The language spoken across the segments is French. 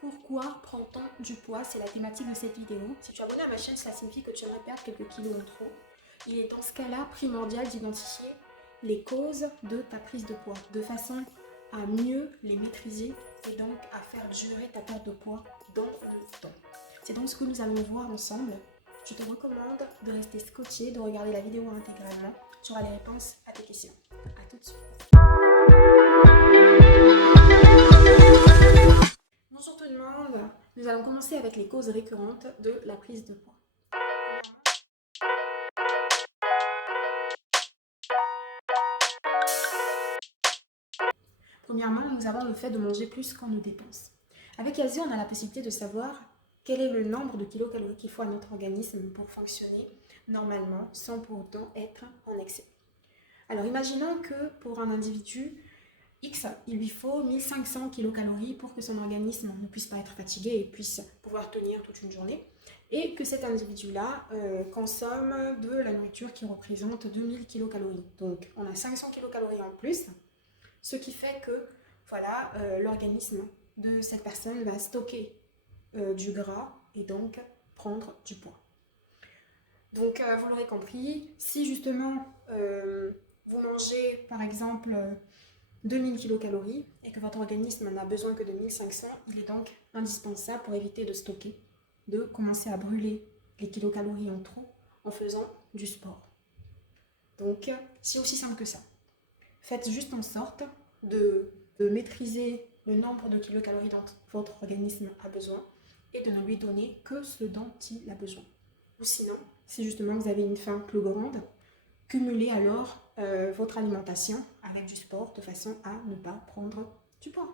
Pourquoi prend-on du poids? C'est la thématique de cette vidéo. Si tu es abonné à ma chaîne, cela signifie que tu aimerais perdre quelques kilos en trop. Il est dans ce cas-là primordial d'identifier les causes de ta prise de poids, de façon à mieux les maîtriser et donc à faire durer ta perte de poids dans le temps. C'est donc ce que nous allons voir ensemble. Je te recommande de rester scotché, de regarder la vidéo intégralement. Tu auras les réponses à tes questions. A tout de suite. Bonjour tout le monde, nous allons commencer avec les causes récurrentes de la prise de poids. Premièrement, nous avons le fait de manger plus qu'on ne dépense. Avec Yazoo, on a la possibilité de savoir quel est le nombre de kilocalories qu'il faut à notre organisme pour fonctionner normalement sans pour autant être en excès. Alors imaginons que pour un individu X, il lui faut 1500 kilocalories pour que son organisme ne puisse pas être fatigué et puisse pouvoir tenir toute une journée. Et que cet individu-là consomme de la nourriture qui représente 2000 kilocalories. Donc on a 500 kilocalories en plus, ce qui fait que voilà, l'organisme de cette personne va stocker du gras et donc prendre du poids. Donc vous l'aurez compris, si justement vous mangez par exemple 2000 kilocalories et que votre organisme n'a besoin que de 1500, il est donc indispensable pour éviter de stocker, de commencer à brûler les kilocalories en trop en faisant du sport. Donc c'est aussi simple que ça. Faites juste en sorte de maîtriser le nombre de kilocalories dont votre organisme a besoin et de ne lui donner que ce dont il a besoin. Ou sinon, si justement vous avez une faim plus grande, cumulez alors votre alimentation avec du sport de façon à ne pas prendre du poids.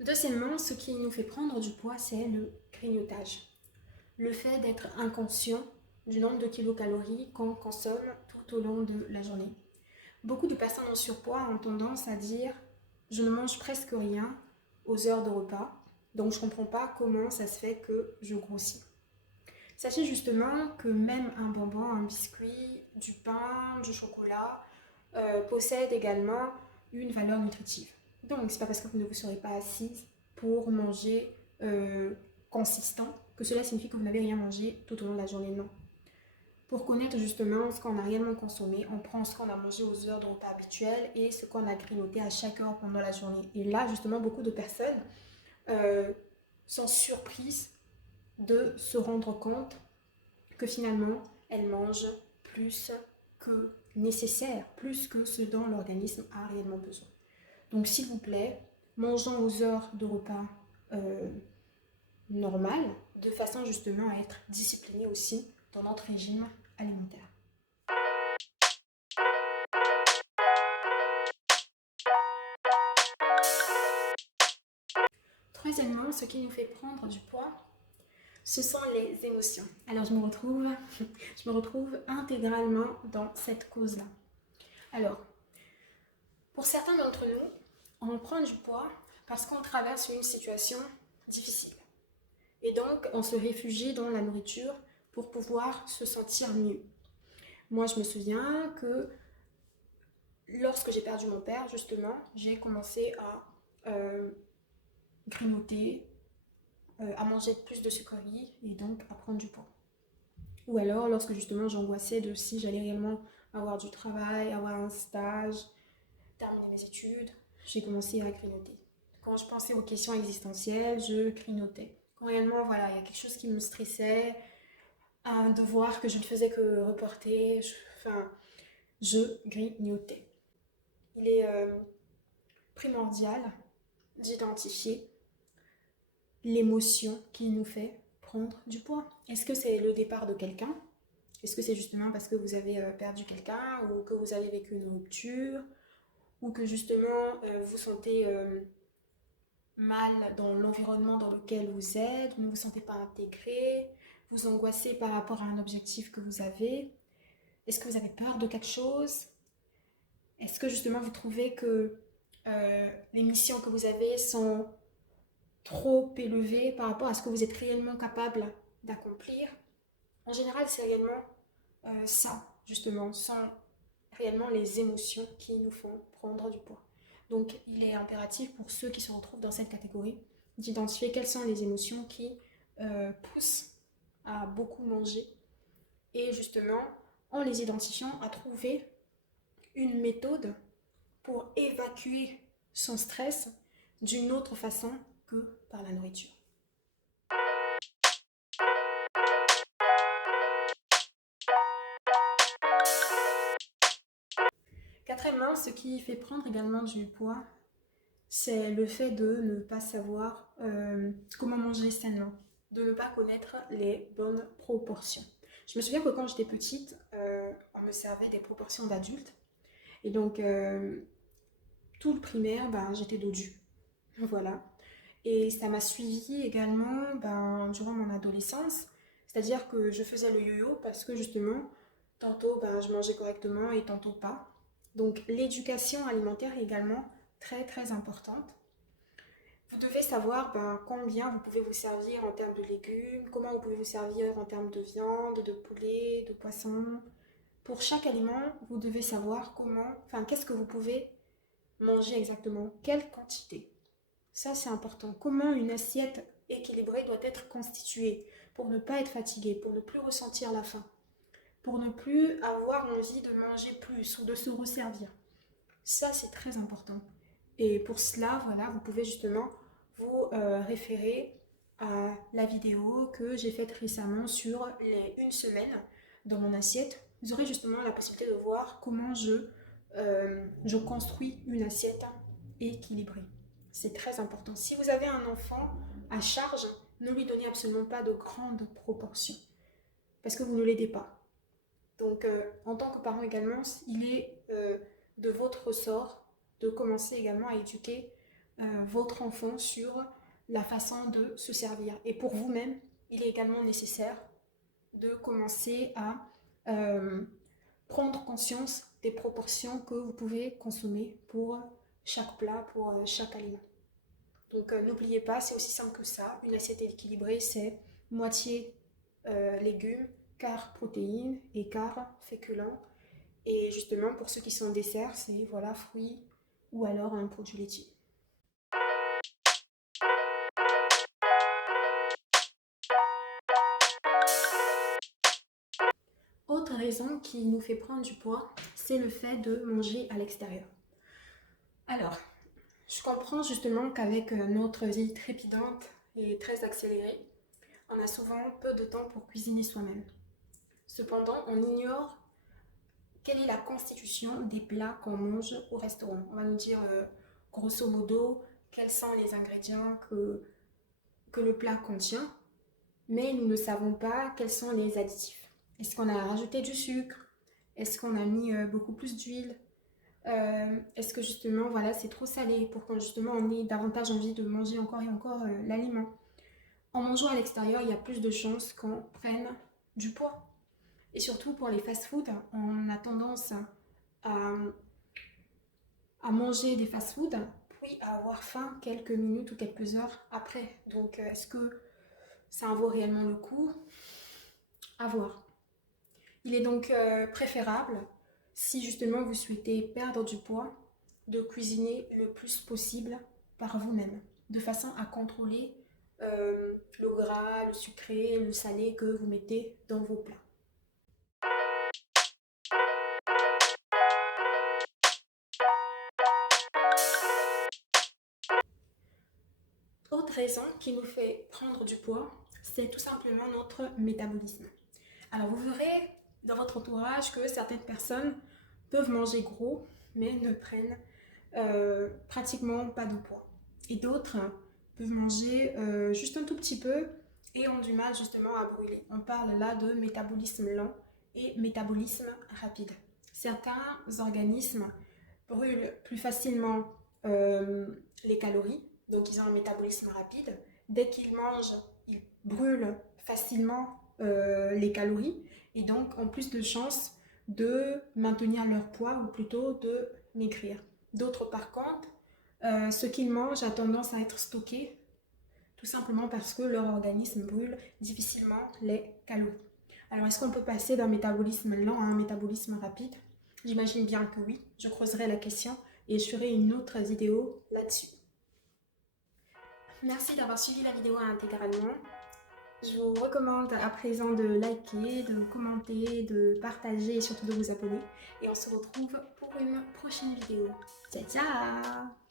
Deuxièmement, ce qui nous fait prendre du poids, c'est le grignotage. Le fait d'être inconscient du nombre de kilocalories qu'on consomme tout au long de la journée. Beaucoup de personnes en surpoids ont tendance à dire « je ne mange presque rien aux heures de repas, donc je ne comprends pas comment ça se fait que je grossis ». Sachez justement que même un bonbon, un biscuit, du pain, du chocolat possèdent également une valeur nutritive. Donc, c'est pas parce que vous ne vous serez pas assise pour manger consistant que cela signifie que vous n'avez rien mangé tout au long de la journée, non. Pour connaître justement ce qu'on a réellement consommé, on prend ce qu'on a mangé aux heures de repas habituelles et ce qu'on a grignoté à chaque heure pendant la journée. Et là, justement, beaucoup de personnes sont surprises de se rendre compte que finalement, elles mangent plus que nécessaire, plus que ce dont l'organisme a réellement besoin. Donc s'il vous plaît, mangeons aux heures de repas normales, de façon justement à être discipliné aussi dans notre régime alimentaire. Troisièmement, ce qui nous fait prendre du poids, ce sont les émotions. Alors je me retrouve intégralement dans cette cause-là. Alors, pour certains d'entre nous, on prend du poids parce qu'on traverse une situation difficile. Et donc, on se réfugie dans la nourriture pour pouvoir se sentir mieux. Moi, je me souviens que lorsque j'ai perdu mon père, justement, j'ai commencé à grignoter, à manger plus de sucreries et donc à prendre du poids. Ou alors, lorsque justement j'angoissais de si j'allais réellement avoir du travail, avoir un stage, terminer mes études, j'ai commencé à grignoter. Quand je pensais aux questions existentielles, je grignotais. Quand réellement, voilà, il y a quelque chose qui me stressait, un devoir que je ne faisais que reporter, je grignotais. Il est primordial d'identifier l'émotion qui nous fait prendre du poids. Est-ce que c'est le départ de quelqu'un? Est-ce que c'est justement parce que vous avez perdu quelqu'un ou que vous avez vécu une rupture ou que justement vous sentez mal dans l'environnement dans lequel vous êtes, vous ne vous sentez pas intégré, vous angoissez par rapport à un objectif que vous avez? Est-ce que vous avez peur de quelque chose? Est-ce que justement vous trouvez que les missions que vous avez sont trop élevées par rapport à ce que vous êtes réellement capable d'accomplir? En général, c'est réellement ça, justement, sont réellement les émotions qui nous font prendre du poids. Donc, il est impératif pour ceux qui se retrouvent dans cette catégorie d'identifier quelles sont les émotions qui poussent à beaucoup manger et justement, en les identifiant, à trouver une méthode pour évacuer son stress d'une autre façon que par la nourriture. Quatrièmement, ce qui fait prendre également du poids, c'est le fait de ne pas savoir comment manger sainement, de ne pas connaître les bonnes proportions. Je me souviens que quand j'étais petite, on me servait des proportions d'adultes. Et donc, tout le primaire, j'étais dodue. Voilà. Et ça m'a suivi également durant mon adolescence. C'est-à-dire que je faisais le yo-yo parce que justement, tantôt je mangeais correctement et tantôt pas. Donc l'éducation alimentaire est également très très importante. Vous devez savoir combien vous pouvez vous servir en termes de légumes, comment vous pouvez vous servir en termes de viande, de poulet, de poisson. Pour chaque aliment, vous devez savoir qu'est-ce que vous pouvez manger exactement, quelle quantité. Ça, c'est important. Comment une assiette équilibrée doit être constituée pour ne pas être fatigué, pour ne plus ressentir la faim, pour ne plus avoir envie de manger plus ou de se resservir. Ça, c'est très important. Et pour cela, voilà, vous pouvez justement vous référer à la vidéo que j'ai faite récemment sur les 1 semaine dans mon assiette. Vous aurez justement la possibilité de voir comment je construis une assiette équilibrée. C'est très important. Si vous avez un enfant à charge, ne lui donnez absolument pas de grandes proportions parce que vous ne l'aidez pas. Donc, en tant que parent également, il est de votre ressort de commencer également à éduquer votre enfant sur la façon de se servir. Et pour vous-même, il est également nécessaire de commencer à prendre conscience des proportions que vous pouvez consommer pour chaque plat, pour chaque aliment. Donc n'oubliez pas, c'est aussi simple que ça. Une assiette équilibrée, c'est moitié légumes, quart protéines et quart féculents. Et justement, pour ceux qui sont desserts, c'est fruits ou alors un produit laitier. Autre raison qui nous fait prendre du poids, c'est le fait de manger à l'extérieur. Alors, je comprends justement qu'avec notre vie trépidante et très accélérée, on a souvent peu de temps pour cuisiner soi-même. Cependant, on ignore quelle est la constitution des plats qu'on mange au restaurant. On va nous dire grosso modo quels sont les ingrédients que le plat contient, mais nous ne savons pas quels sont les additifs. Est-ce qu'on a rajouté du sucre? Est-ce qu'on a mis beaucoup plus d'huile? Est-ce que justement c'est trop salé pour que justement on ait davantage envie de manger encore et encore l'aliment? En mangeant à l'extérieur, il y a plus de chances qu'on prenne du poids. Et surtout pour les fast-foods, on a tendance à manger des fast-foods puis à avoir faim quelques minutes ou quelques heures après. Donc est-ce que ça en vaut réellement le coup? À voir. Il est donc préférable, si justement vous souhaitez perdre du poids, de cuisiner le plus possible par vous-même, de façon à contrôler le gras, le sucré, le salé que vous mettez dans vos plats. Autre raison qui nous fait prendre du poids, c'est tout simplement notre métabolisme. Alors vous verrez dans votre entourage que certaines personnes peuvent manger gros, mais ne prennent pratiquement pas de poids. Et d'autres peuvent manger juste un tout petit peu et ont du mal justement à brûler. On parle là de métabolisme lent et métabolisme rapide. Certains organismes brûlent plus facilement les calories, donc ils ont un métabolisme rapide. Dès qu'ils mangent, ils brûlent facilement les calories et donc ont plus de chances de maintenir leur poids ou plutôt de maigrir. D'autres par contre, ce qu'ils mangent a tendance à être stocké tout simplement parce que leur organisme brûle difficilement les calories. Alors, est-ce qu'on peut passer d'un métabolisme lent à un métabolisme rapide? J'imagine bien que oui. Je creuserai la question et je ferai une autre vidéo là-dessus. Merci d'avoir suivi la vidéo intégralement. Je vous recommande à présent de liker, de commenter, de partager et surtout de vous abonner. Et on se retrouve pour une prochaine vidéo. Ciao, ciao!